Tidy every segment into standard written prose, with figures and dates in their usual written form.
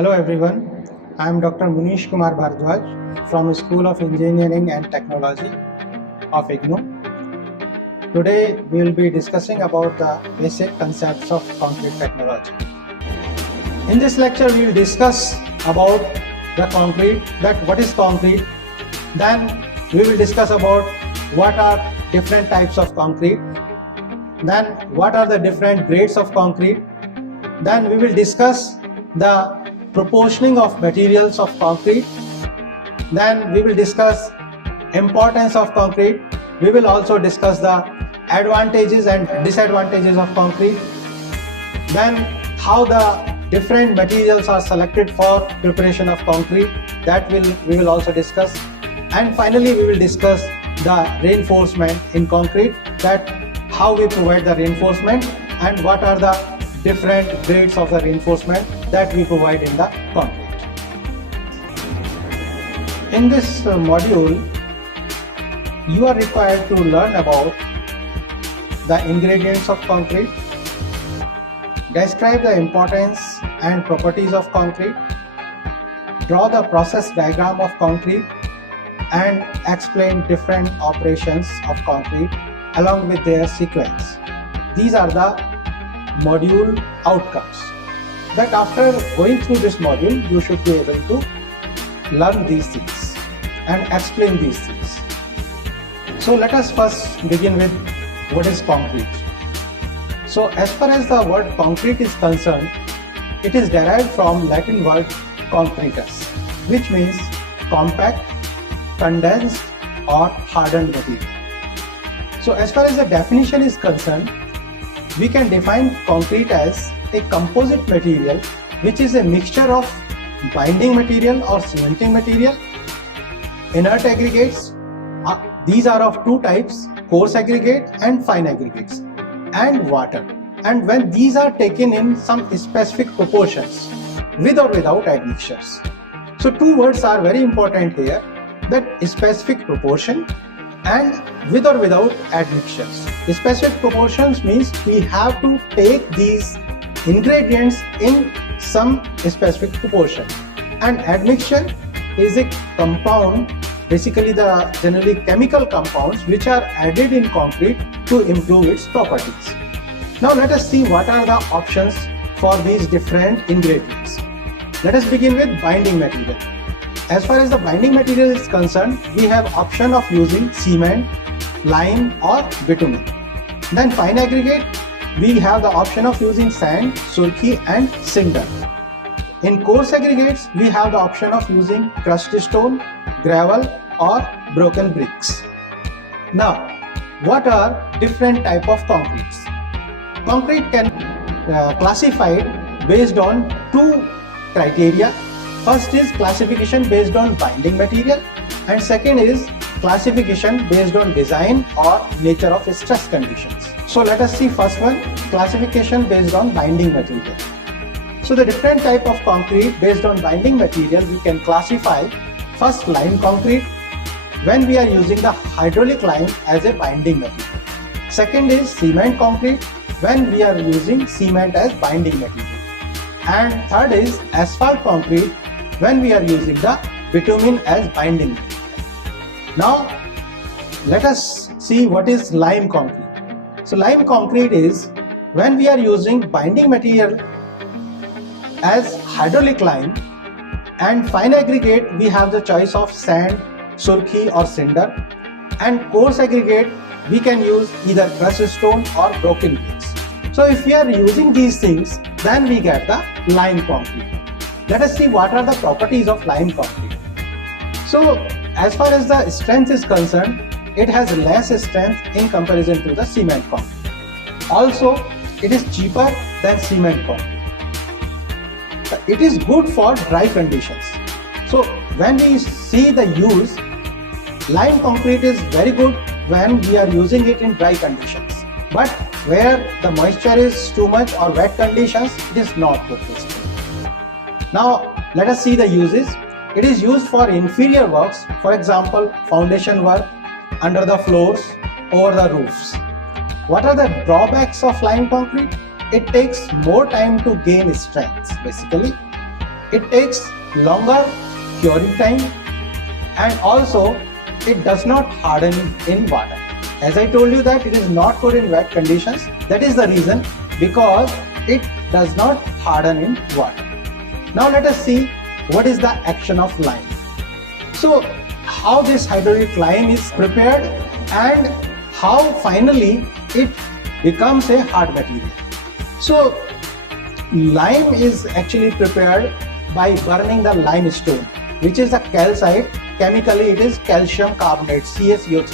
Hello everyone, I am Dr. Munish Bharadwaj from School of Engineering and Technology of IGNOU. Today we will be discussing about the basic concepts of concrete technology. In this lecture we will discuss about the concrete, that what is concrete. Then we will discuss about what are different types of concrete. Then what are the different grades of concrete. Then we will discuss the proportioning of materials of concrete. Then we will discuss importance of concrete. We will also discuss the advantages and disadvantages of concrete. Then how the different materials are selected for preparation of concrete, that we will also discuss. And finally we will discuss the reinforcement in concrete, that how we provide the reinforcement and what are the different grades of the reinforcement that we provide in the concrete. In this module, you are required to learn about the ingredients of concrete, describe the importance and properties of concrete, draw the process diagram of concrete, and explain different operations of concrete along with their sequence. These are the module outcomes. That after going through this module, you should be able to learn these things and explain these things. So let us first begin with what is concrete. So as far as the word concrete is concerned, it is derived from Latin word concretus, which means compact, condensed or hardened material. So as far as the definition is concerned, we can define concrete as a composite material which is a mixture of binding material or cementing material, inert aggregates. These are of two types, coarse aggregate and fine aggregates, and water. And when these are taken in some specific proportions, with or without admixtures. So two words are very important here, that specific proportion and with or without admixtures. Specific proportions means we have to take these ingredients in some specific proportion, and admixture is a compound, basically the generally chemical compounds which are added in concrete to improve its properties. Now let us see what are the options for these different ingredients. Let us begin with binding material. As far as the binding material is concerned, we have option of using cement, lime or bitumen. Then fine aggregate, we have the option of using sand, surkhi and cinder. In coarse aggregates, we have the option of using crushed stone, gravel or broken bricks. Now, what are different type of concretes? Concrete can classified based on two criteria. First is classification based on binding material, and second is classification based on design or nature of stress conditions. So let us see first one, classification based on binding material. So the different type of concrete based on binding material we can classify. First, lime concrete, when we are using the hydraulic lime as a binding material. Second is cement concrete, when we are using cement as binding material. And third is asphalt concrete, when we are using the bitumen as binding material. Now let us see what is lime concrete. So lime concrete is when we are using binding material as hydraulic lime, and fine aggregate we have the choice of sand, surkhi or cinder, and coarse aggregate we can use either crushed stone or broken bricks. So if we are using these things, then we get the lime concrete. Let us see what are the properties of lime concrete. So as far as the strength is concerned, it has less strength in comparison to the cement concrete. Also, it is cheaper than cement concrete. It is good for dry conditions. So when we see the use, lime concrete is very good when we are using it in dry conditions. But where the moisture is too much or wet conditions, it is not good to stay. Now let us see the uses. It is used for inferior works, for example foundation work, under the floors, over the roofs. What are the drawbacks of lime concrete? It takes more time to gain strength basically, it takes longer curing time, and also it does not harden in water. As I told you that it is not good in wet conditions. That is the reason, because it does not harden in water. Now let us see what is the action of lime. So how this hydraulic lime is prepared and how finally it becomes a hard material. So lime is actually prepared by burning the limestone, which is a calcite. Chemically it is calcium carbonate, CaCO3.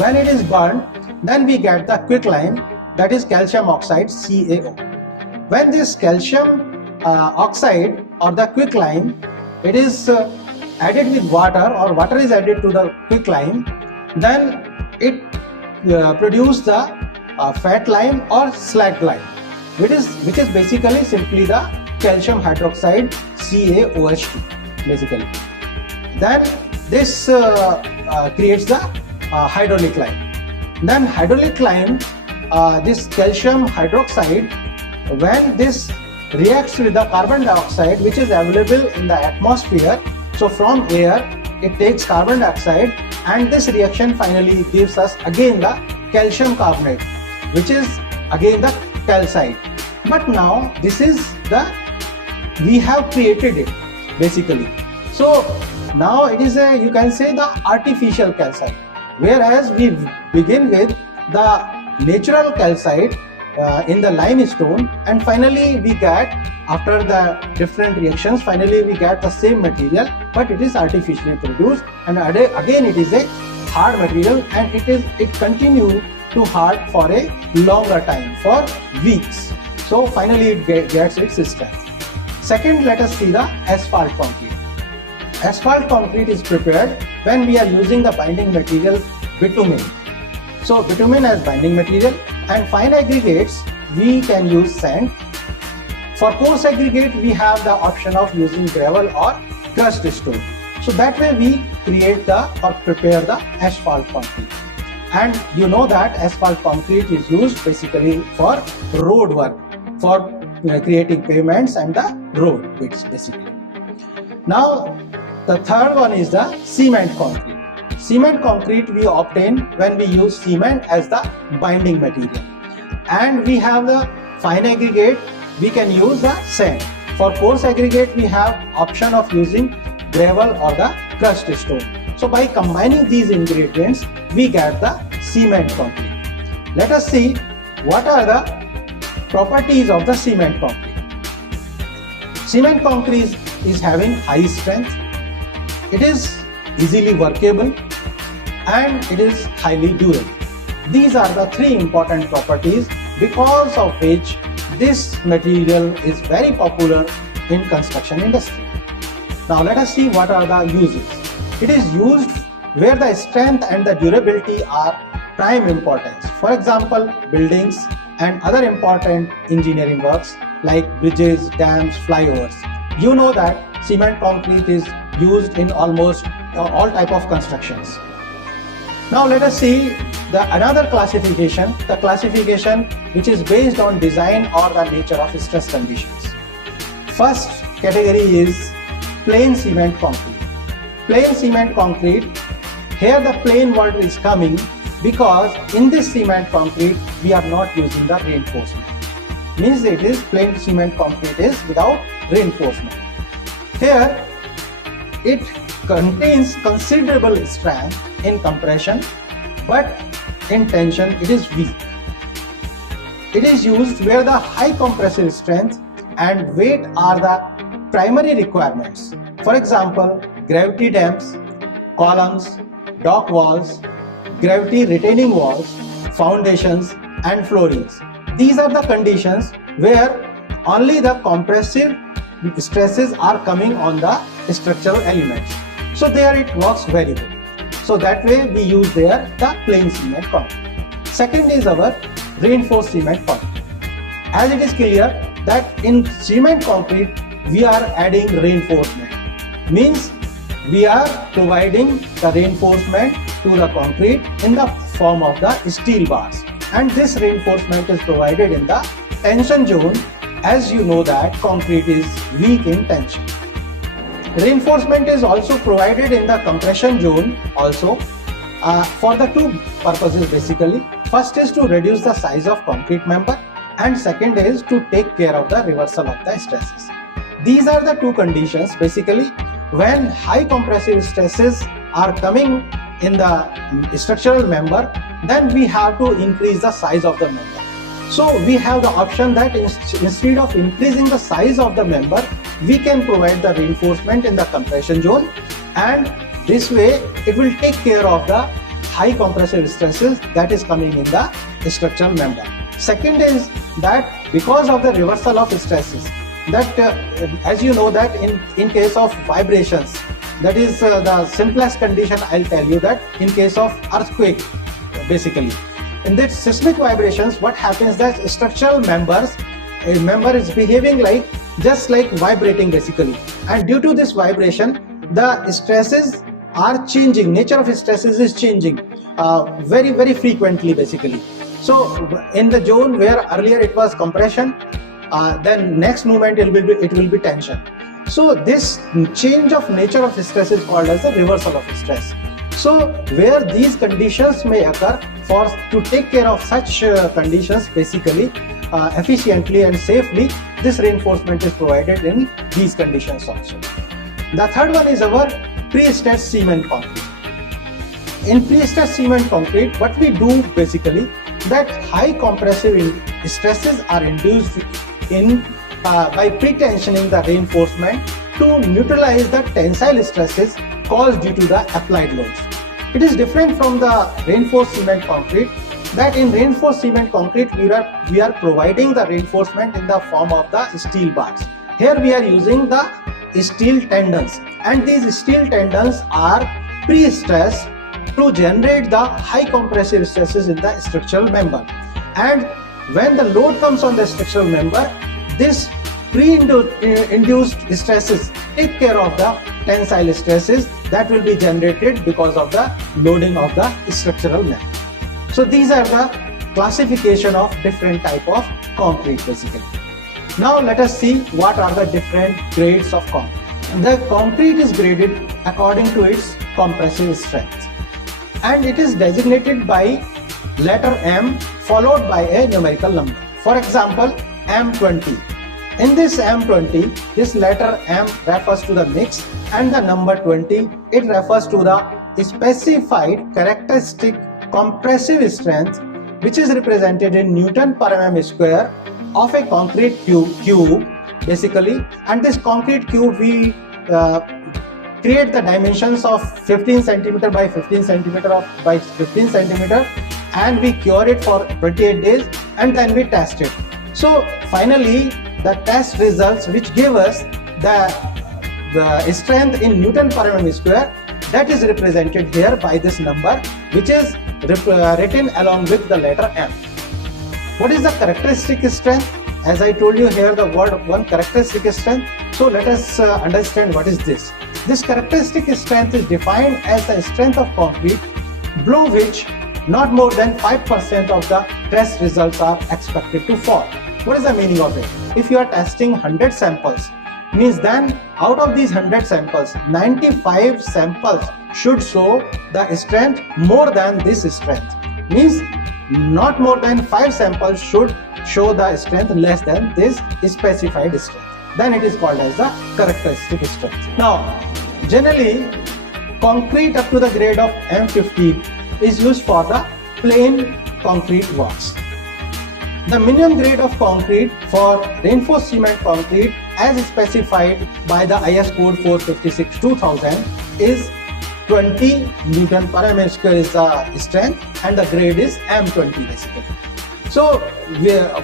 When it is burned, then we get the quicklime, that is calcium oxide, CaO. When this calcium oxide or the quicklime, it is added with water, or water is added to the quicklime, then it produces the fat lime or slag lime, which is basically simply the calcium hydroxide, CaOH2 basically. Then this creates the hydraulic lime. Then hydraulic lime, this calcium hydroxide, when this reacts with the carbon dioxide which is available in the atmosphere, so from air it takes carbon dioxide, and this reaction finally gives us again the calcium carbonate, which is again the calcite. But now this is we have created it basically. So now it is you can say the artificial calcite, whereas we begin with the natural calcite in the limestone, and finally we get, after the different reactions, finally we get the same material, but it is artificially produced, and again it is a hard material, and it continues to hard for a longer time, for weeks. So finally it gets its strength. Second, let us see the asphalt concrete. Asphalt concrete is prepared when we are using the binding material bitumen. So bitumen as binding material, and fine aggregates we can use sand. For coarse aggregate we have the option of using gravel or crushed stone. So that way we create or prepare the asphalt concrete. And you know that asphalt concrete is used basically for road work, for creating pavements and the road bits basically. Now the third one is the cement concrete. Cement concrete we obtain when we use cement as the binding material, and we have the fine aggregate, we can use the sand. For coarse aggregate we have option of using gravel or the crushed stone. So by combining these ingredients we get the cement concrete. Let us see what are the properties of the cement concrete. Cement concrete is having high strength, it is easily workable, and it is highly durable. These are the three important properties because of which this material is very popular in construction industry. Now let us see what are the uses. It is used where the strength and the durability are prime importance. For example, buildings and other important engineering works like bridges, dams, flyovers. You know that cement concrete is used in almost all type of constructions. Now let us see another classification, the classification which is based on design or the nature of stress conditions. First category is plain cement concrete. Plain cement concrete, here the plain word is coming because in this cement concrete we are not using the reinforcement. Means it is plain cement concrete is without reinforcement. Here it contains considerable strength in compression, but in tension it is weak. It is used where the high compressive strength and weight are the primary requirements. For example, gravity dams, columns, dock walls, gravity retaining walls, foundations and floorings. These are the conditions where only the compressive stresses are coming on the structural elements. So there it works very good. So that way we use there the plain cement concrete. Second is our reinforced cement concrete. As it is clear that in cement concrete we are adding reinforcement. Means we are providing the reinforcement to the concrete in the form of the steel bars. And this reinforcement is provided in the tension zone as you know that concrete is weak in tension. Reinforcement is also provided in the compression zone also for the two purposes basically. First is to reduce the size of concrete member, and second is to take care of the reversal of the stresses. These are the two conditions basically when high compressive stresses are coming in the structural member, then we have to increase the size of the member. So we have the option that instead of increasing the size of the member, we can provide the reinforcement in the compression zone, and this way it will take care of the high compressive stresses that is coming in the structural member. Second is that because of the reversal of stresses, that as you know that in case of vibrations, that is the simplest condition I'll tell you, that in case of earthquake basically, in that seismic vibrations, what happens that structural a member is behaving like just like vibrating basically, and due to this vibration the stresses are changing, nature of stresses is changing very frequently basically. So in the zone where earlier it was compression, then next moment it will be tension. So this change of nature of stress is called as the reversal of stress. So where these conditions may occur, to take care of such conditions basically efficiently and safely, this reinforcement is provided in these conditions also. The third one is our pre-stressed cement concrete. In pre-stressed cement concrete, what we do basically, that high compressive stresses are induced by pre-tensioning the reinforcement to neutralize the tensile stresses caused due to the applied loads. It is different from the reinforced cement concrete, that in reinforced cement concrete we are providing the reinforcement in the form of the steel bars. Here we are using the steel tendons, and these steel tendons are pre-stressed to generate the high compressive stresses in the structural member. And when the load comes on the structural member, this pre-induced stresses take care of the tensile stresses that will be generated because of the loading of the structural member. So these are the classification of different type of concrete basically. Now let us see what are the different grades of concrete. The concrete is graded according to its compressive strength, and it is designated by letter M followed by a numerical number. For example, M20. In this M20, this letter M refers to the mix, and the number 20, it refers to the specified characteristic compressive strength, which is represented in Newton per mm square of a concrete cube basically. And this concrete cube, we create the dimensions of 15 centimeter by 15 centimeter by 15 centimeter, and we cure it for 28 days, and then we test it. So finally the test results which give us the strength in Newton per mm square, that is represented here by this number, which is written along with the letter M. What is the characteristic strength? As I told you here, the word one characteristic strength. So let us understand what is this. This characteristic strength is defined as the strength of concrete below which not more than 5% of the test results are expected to fall. What is the meaning of it? If you are testing 100 samples, means then out of these 100 samples, 95 samples should show the strength more than this strength. Means not more than 5 samples should show the strength less than this specified strength. Then it is called as the characteristic strength. Now, generally, concrete up to the grade of M15 is used for the plain concrete works. The minimum grade of concrete for reinforced cement concrete as specified by the IS code 456-2000 is 20 Newton per mm square is the strength, and the grade is M20 basically. So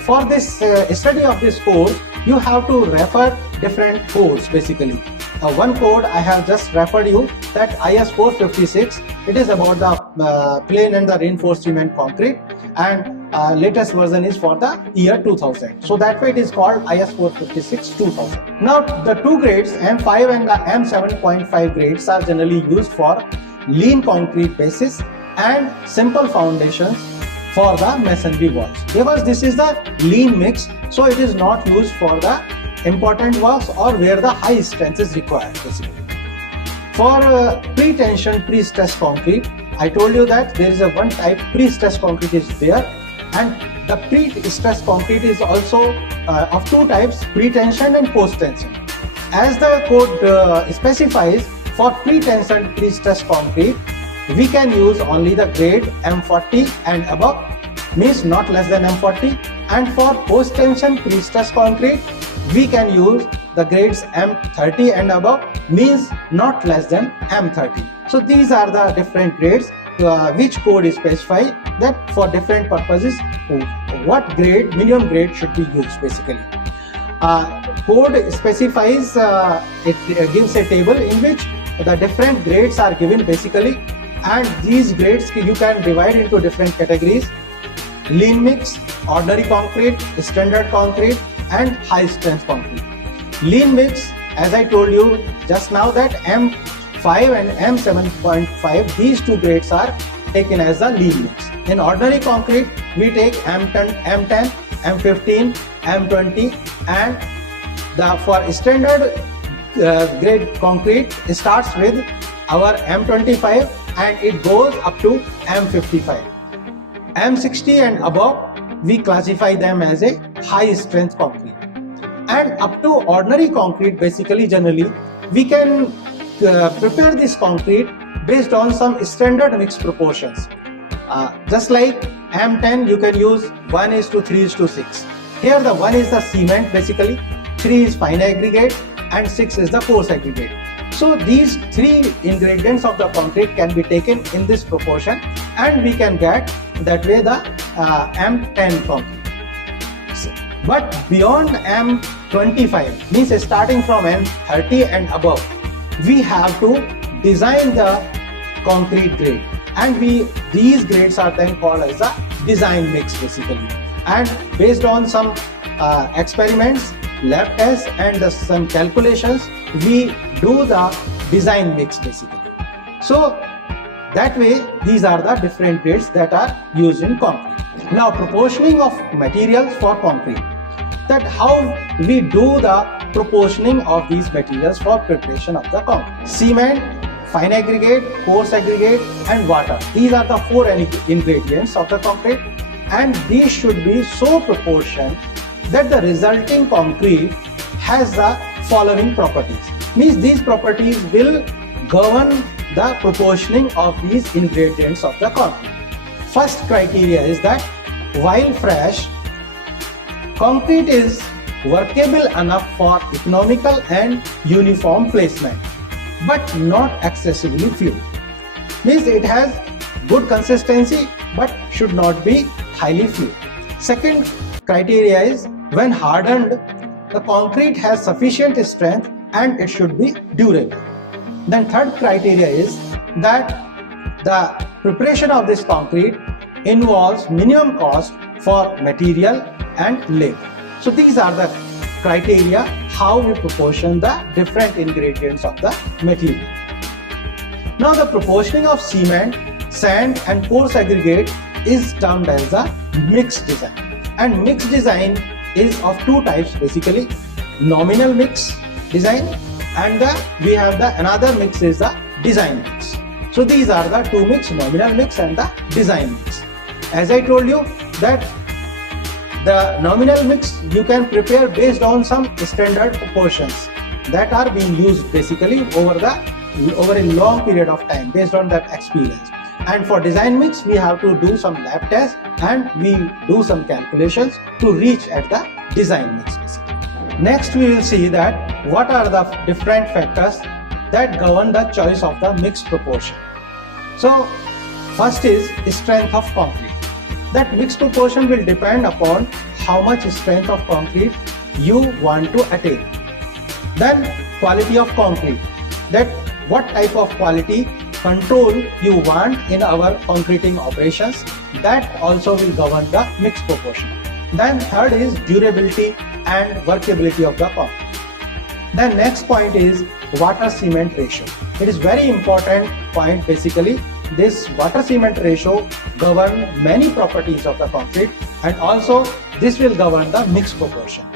for this study of this course, you have to refer different codes basically. One code I have just referred you, that IS 456, it is about the plain and the reinforced cement concrete, and latest version is for the year 2000. So that way it is called IS 456-2000. Now the two grades M5 and the M7.5 grades are generally used for lean concrete bases and simple foundations for the masonry walls, because this is the lean mix, so it is not used for the important works or where the high strength is required basically. For pre-tension, pre-stress concrete, I told you that there is a one type pre-stress concrete is there, and the pre-stress concrete is also of two types, pre-tension and post-tension. As the code specifies, for pre-tension pre-stress concrete, we can use only the grade M40 and above, means not less than M40, and for post-tension pre-stress concrete, we can use the grades M30 and above, means not less than M30. So these are the different grades which code is specified that for different purposes what grade, minimum grade should be used basically. Code specifies, it gives a table in which the different grades are given basically, and these grades you can divide into different categories: lean mix, ordinary concrete, standard concrete, and high strength concrete. Lean mix, as I told you just now, that M5 and M7.5, these two grades are taken as the lean mix. In ordinary concrete, we take M10, M15, M20, and for standard grade concrete, it starts with our M25 and it goes up to M55. M60 and above, we classify them as a high strength concrete. And up to ordinary concrete, basically generally, we can prepare this concrete based on some standard mix proportions. Just like M10, you can use 1:3:6. Here the 1 is the cement basically, 3 is fine aggregate, and 6 is the coarse aggregate. So these three ingredients of the concrete can be taken in this proportion, and we can get that way the M10 concrete. But beyond M25, means starting from M30 and above, we have to design the concrete grade, and these grades are then called as the design mix basically. And based on some experiments, lab tests, and some calculations, we do the design mix basically. So that way, these are the different grades that are used in concrete. Now, proportioning of materials for concrete. That how we do the proportioning of these materials for preparation of the concrete. Cement, fine aggregate, coarse aggregate, and water. These are the four ingredients of the concrete, and these should be so proportioned that the resulting concrete has the following properties. Means these properties will govern the proportioning of these ingredients of the concrete. First criteria is that while fresh, concrete is workable enough for economical and uniform placement, but not excessively fluid. Means it has good consistency but should not be highly fluid. Second criteria is when hardened, the concrete has sufficient strength and it should be durable. Then third criteria is that the preparation of this concrete involves minimum cost for material and labor. So these are the criteria how we proportion the different ingredients of the material. Now the proportioning of cement, sand, and coarse aggregate is termed as the mixed design. And mixed design is of two types basically: nominal mix design, and we have another mix is the design mix. So these are the two mix, nominal mix and the design mix. As I told you that the nominal mix you can prepare based on some standard proportions that are being used basically over a long period of time based on that experience. And for design mix, we have to do some lab tests and we do some calculations to reach at the design mix basically. Next, we will see that what are the different factors that govern the choice of the mix proportion. So first is strength of concrete. That mix proportion will depend upon how much strength of concrete you want to attain. Then quality of concrete, that what type of quality control you want in our concreting operations, that also will govern the mix proportion. Then third is durability and workability of the concrete. Then next point is water cement ratio. It is very important point basically this water cement ratio govern many properties of the concrete, and also this will govern the mix proportion.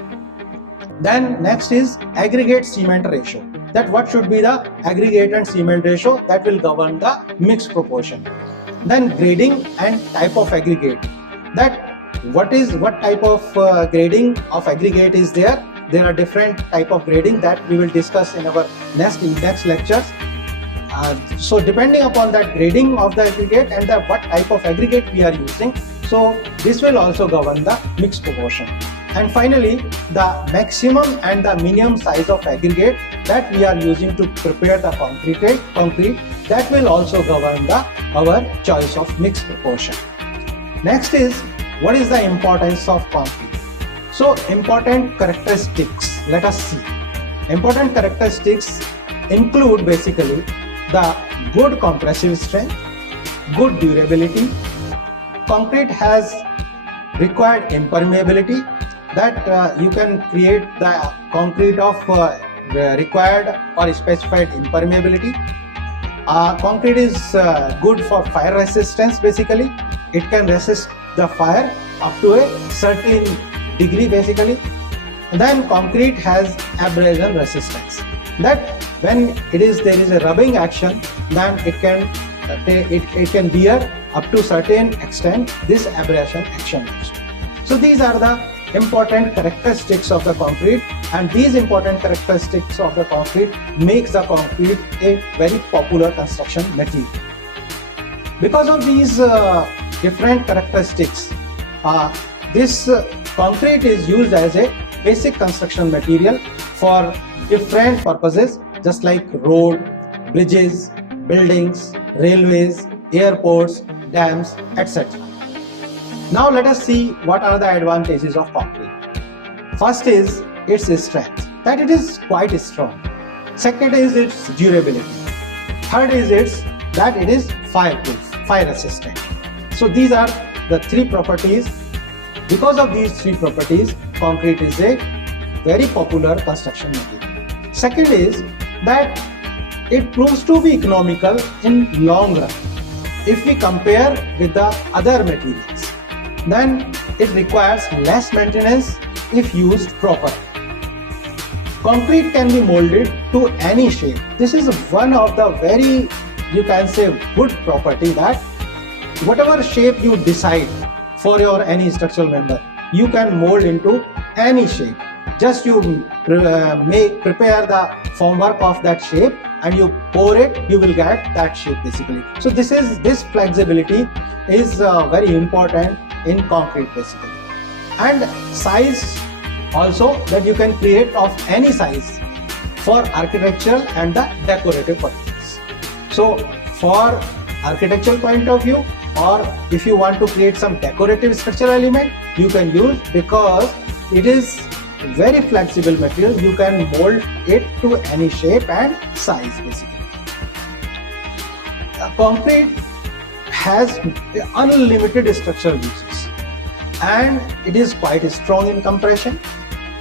Then next is aggregate cement ratio. That what should be the aggregate and cement ratio, that will govern the mix proportion. Then grading and type of aggregate. That what type of grading of aggregate is there. There are different type of grading that we will discuss in our next lectures. So depending upon that grading of the aggregate and what type of aggregate we are using, so this will also govern the mix proportion. And finally, the maximum and the minimum size of aggregate that we are using to prepare the concrete, that will also govern our choice of mix proportion. Next is, what is the importance of concrete? So important characteristics, let us see. Important characteristics include basically the good compressive strength, good durability. Concrete has required impermeability, that you can create the concrete of required or specified impermeability. Concrete is good for fire resistance. Basically, it can resist the fire up to a certain degree basically. And then concrete has abrasion resistance, that when there is a rubbing action, then it can bear up to certain extent this abrasion action. So these are the important characteristics of the concrete, and these important characteristics of the concrete makes the concrete a very popular construction material. Because of these different characteristics, this concrete is used as a basic construction material for different purposes, just like road, bridges, buildings, railways, airports, dams, etc. Now let us see what are the advantages of concrete. First is its strength, that it is quite strong. Second is its durability. Third is that it is fireproof, fire resistant. So these are the three properties. Because of these three properties, concrete is a very popular construction material. Second is that it proves to be economical in long run. If we compare with the other materials, then it requires less maintenance if used properly. Concrete can be molded to any shape. This is one of the very, you can say, good property, that whatever shape you decide for your any structural member, you can mold into any shape. Just you prepare the formwork of that shape and you pour it, you will get that shape basically. So this flexibility is very important in concrete basically. And size also, that you can create of any size for architectural and the decorative purposes. So for architectural point of view, or if you want to create some decorative structural element, you can use, because it is very flexible material. You can mold it to any shape and size basically. Concrete has unlimited structural uses, and it is quite strong in compression,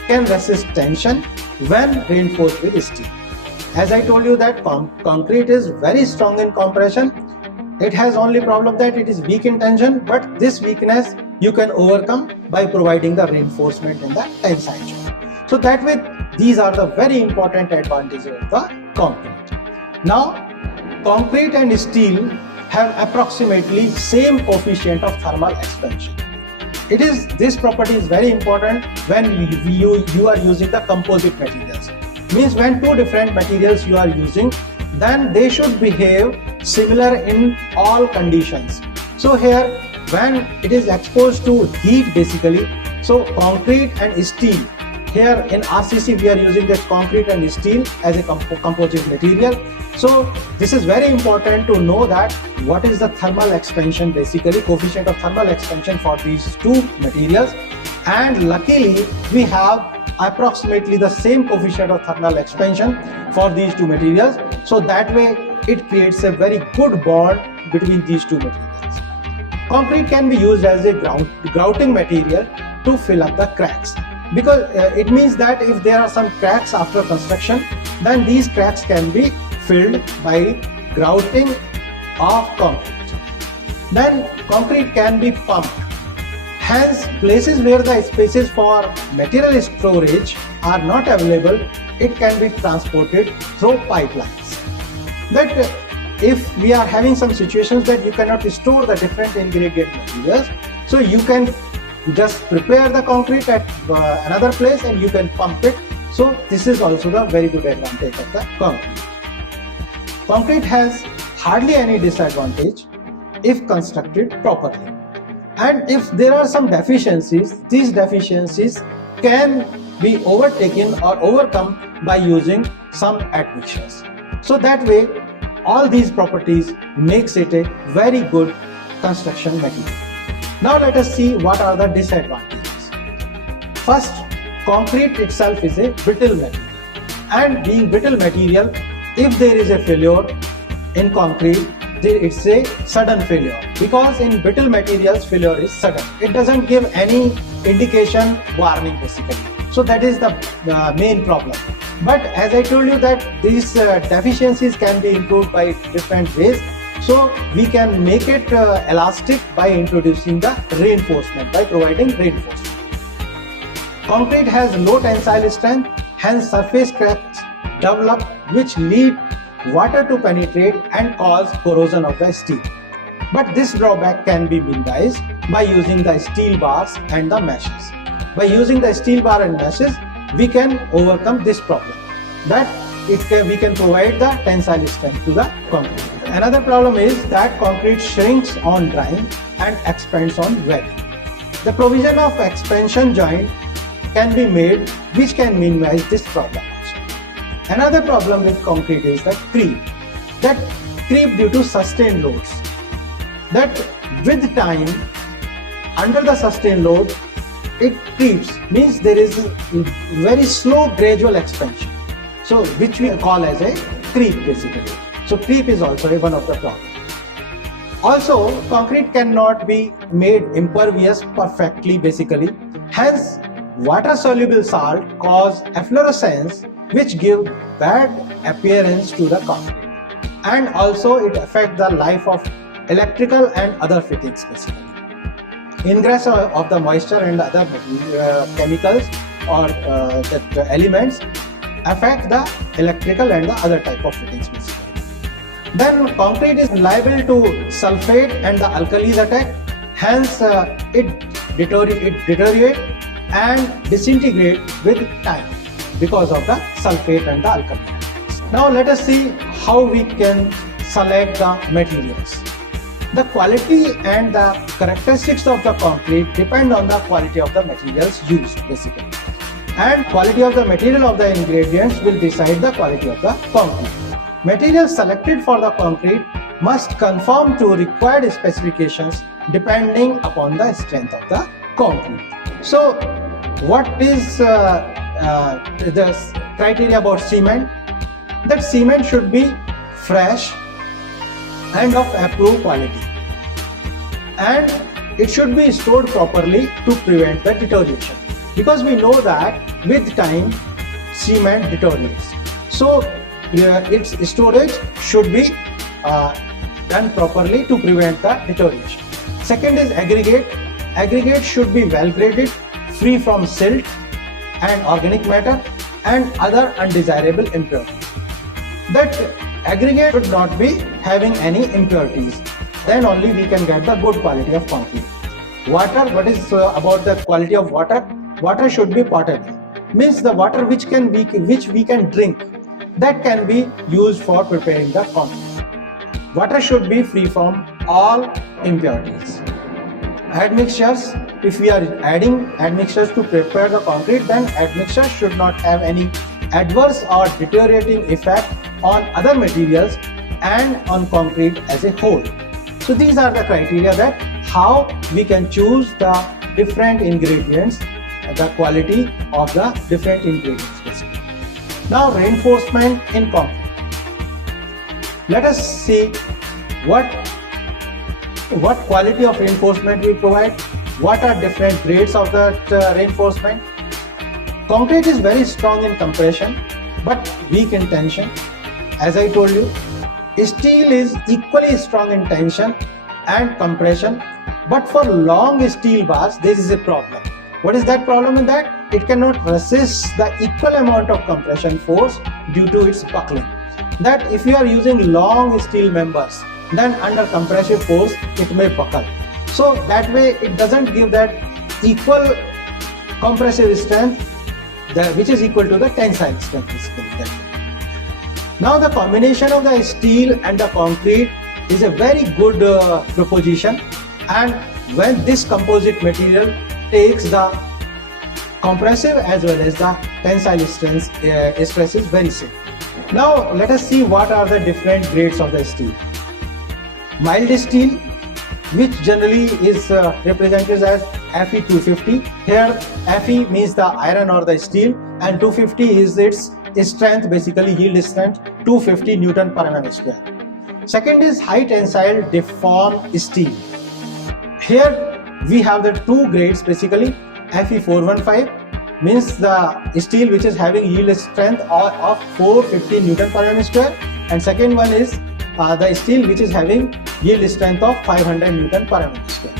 can resist tension when reinforced with steel. As I told you that concrete is very strong in compression. It has only problem that it is weak in tension, but this weakness you can overcome by providing the reinforcement in the tensile joint. So that way, these are the very important advantages of the concrete. Now, concrete and steel have approximately same coefficient of thermal expansion. This property is very important when you are using the composite materials. Means when two different materials you are using, then they should behave similar in all conditions. So here, when it is exposed to heat basically, so concrete and steel, here in RCC we are using this concrete and steel as a composite material. So this is very important to know that what is the thermal expansion basically, coefficient of thermal expansion for these two materials, and luckily we have approximately the same coefficient of thermal expansion for these two materials. So that way it creates a very good bond between these two materials. Concrete can be used as a grouting material to fill up the cracks, because it means that if there are some cracks after construction, then these cracks can be filled by grouting of concrete. Then concrete can be pumped. Hence, places where the spaces for material storage are not available, it can be transported through pipelines. That if we are having some situations that you cannot store the different ingredient materials, so you can just prepare the concrete at another place and you can pump it. So this is also the very good advantage of the concrete. Concrete has hardly any disadvantage if constructed properly. And if there are some deficiencies, these deficiencies can be overtaken or overcome by using some admixtures. So that way, all these properties makes it a very good construction material. Now let us see what are the disadvantages. First, concrete itself is a brittle material. And being brittle material, if there is a failure in concrete, it's a sudden failure, because in brittle materials failure is sudden. It doesn't give any indication, warning basically. So that is the main problem. But as I told you that these deficiencies can be improved by different ways. So we can make it elastic by introducing the reinforcement, by providing reinforcement. Concrete has low tensile strength, hence surface cracks develop which lead water to penetrate and cause corrosion of the steel. But this drawback can be minimized by using the steel bars and the meshes. By using the steel bar and meshes, we can overcome this problem. That we can provide the tensile strength to the concrete. Another problem is that concrete shrinks on drying and expands on wetting. The provision of expansion joint can be made which can minimize this problem. Another problem with concrete is that creep. That creep due to sustained loads. That with time, under the sustained load, it creeps, means there is a very slow gradual expansion. So which we call as a creep basically. So creep is also one of the problems. Also, concrete cannot be made impervious perfectly basically. Hence, water soluble salt cause efflorescence which give bad appearance to the concrete, and also it affects the life of electrical and other fittings basically. Ingress of the moisture and other chemicals or the elements affect the electrical and the other type of fittings basically. Then concrete is liable to sulfate and the alkalis attack, hence it deteriorate and disintegrate with time because of the sulfate and the alkali. Now let us see how we can select the materials. The quality and the characteristics of the concrete depend on the quality of the materials used basically. And quality of the material of the ingredients will decide the quality of the concrete. Materials selected for the concrete must conform to required specifications depending upon the strength of the concrete. So what is the criteria about cement? That cement should be fresh and of approved quality, and it should be stored properly to prevent the deterioration, because we know that with time cement deteriorates. So its storage should be done properly to prevent the deterioration. Second is aggregate. Aggregate should be well graded, free from silt and organic matter and other undesirable impurities. That aggregate should not be having any impurities. Then only we can get the good quality of concrete. Water, what is about the quality of water? Water should be potable. Means the water which we can drink, that can be used for preparing the concrete. Water should be free from all impurities. Admixtures, if we are adding admixtures to prepare the concrete, then admixtures should not have any adverse or deteriorating effect on other materials and on concrete as a whole. So these are the criteria that how we can choose the different ingredients, the quality of the different ingredients basically. Now reinforcement in concrete. Let us see what quality of reinforcement we provide, what are different grades of that reinforcement. Concrete is very strong in compression but weak in tension. As I told you, Steel is equally strong in tension and compression, but for long steel bars there is a problem. What is that problem in that? It cannot resist the equal amount of compression force due to its buckling. That if you are using long steel members, then under compressive force it may buckle. So that way it doesn't give that equal compressive strength which is equal to the tensile strength basically. Now the combination of the steel and the concrete is a very good proposition, and when this composite material takes the compressive as well as the tensile stresses very same. Now let us see what are the different grades of the steel. Mild steel, which generally is represented as Fe250. Here Fe means the iron or the steel, and 250 is its strength, basically yield strength, 250 Newton per mm square. Second is high tensile deformed steel. Here we have the two grades basically. Fe415 means the steel which is having yield strength of 450 Newton per mm square, and second one is the steel which is having yield strength of 500 Newton per mm square.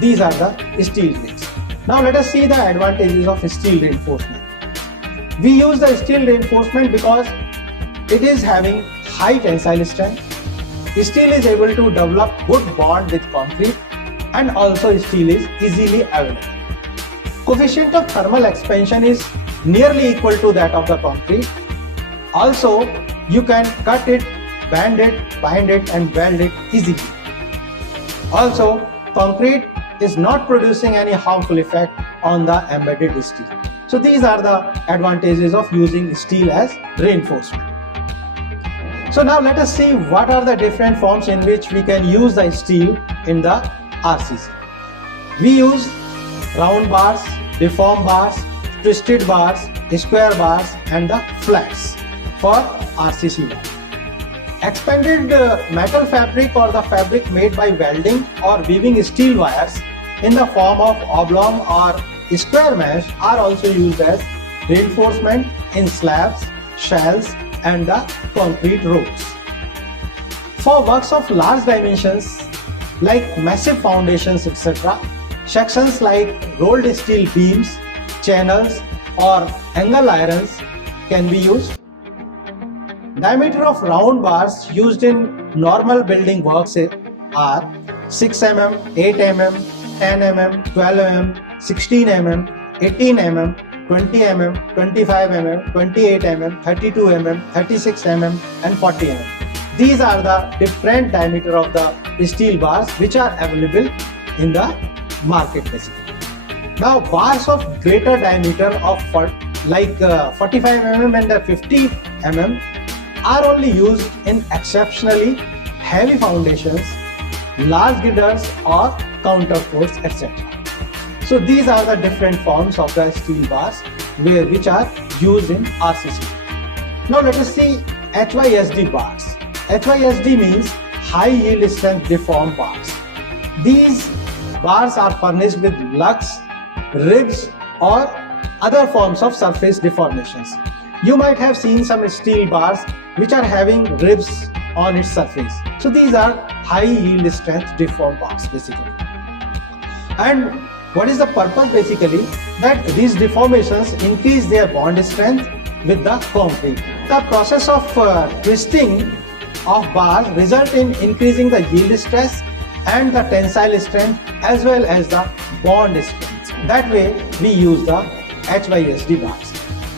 These are the steel grades. Now let us see the advantages of steel reinforcement. We use the steel reinforcement because it is having high tensile strength. Steel is able to develop good bond with concrete, and also steel is easily available. Coefficient of thermal expansion is nearly equal to that of the concrete. Also, you can cut it, bend it, bind it and weld it easily. Also, concrete is not producing any harmful effect on the embedded steel. So these are the advantages of using steel as reinforcement. So now let us see what are the different forms in which we can use the steel in the RCC. We use round bars, deformed bars, twisted bars, square bars and the flats for RCC bars. Expanded metal fabric or the fabric made by welding or weaving steel wires in the form of oblong or square mesh are also used as reinforcement in slabs, shells and the concrete roads. For works of large dimensions like massive foundations etc., sections like rolled steel beams, channels or angle irons can be used. Diameter of round bars used in normal building works are 6 mm, 8 mm, 10 mm, 12 mm, 16 mm, 18 mm, 20 mm, 25 mm, 28 mm, 32 mm, 36 mm and 40 mm. These are the different diameter of the steel bars which are available in the market basically. Now bars of greater diameter of 45 mm and 50 mm are only used in exceptionally heavy foundations, large girders or counterforts etc. So these are the different forms of the steel bars which are used in RCC. Now let us see HYSD bars. HYSD means high yield strength deformed bars. These bars are furnished with lugs, ribs or other forms of surface deformations. You might have seen some steel bars which are having ribs on its surface. So these are high yield strength deformed bars basically. And what is the purpose basically? That these deformations increase their bond strength with the concrete. The process of twisting of bars result in increasing the yield stress and the tensile strength as well as the bond strength. That way we use the HYSD bars.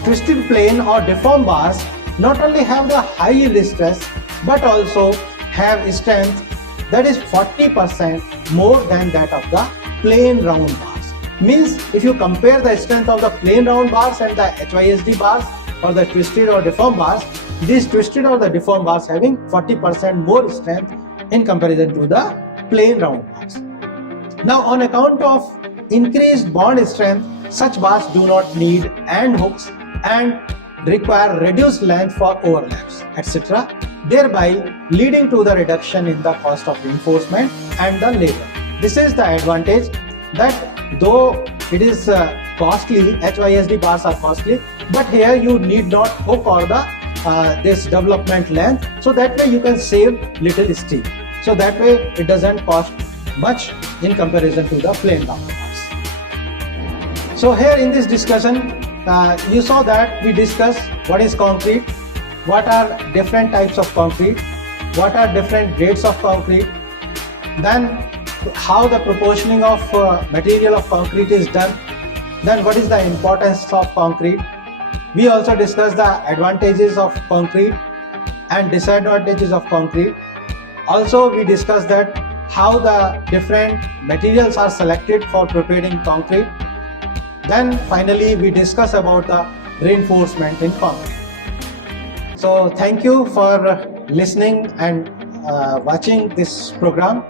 Twisted plane or deformed bars not only have the high yield stress but also have strength that is 40% more than that of the plain round bars. Means if you compare the strength of the plain round bars and the HYSD bars or the twisted or deformed bars, these twisted or the deformed bars having 40% more strength in comparison to the plain round bars. Now on account of increased bond strength, such bars do not need end hooks and require reduced length for overlaps etc., thereby leading to the reduction in the cost of reinforcement and the labor. This is the advantage, that though it is costly, HYSD bars are costly, but here you need not hook or the this development length, so that way you can save little steel. So that way it doesn't cost much in comparison to the plain counterparts. So here in this discussion, you saw that we discussed what is concrete, what are different types of concrete, what are different grades of concrete, then how the proportioning of material of concrete is done, then what is the importance of concrete. We also discussed the advantages of concrete and disadvantages of concrete. Also we discussed that how the different materials are selected for preparing concrete. Then finally we discuss about the reinforcement in concrete. So thank you for listening and watching this program.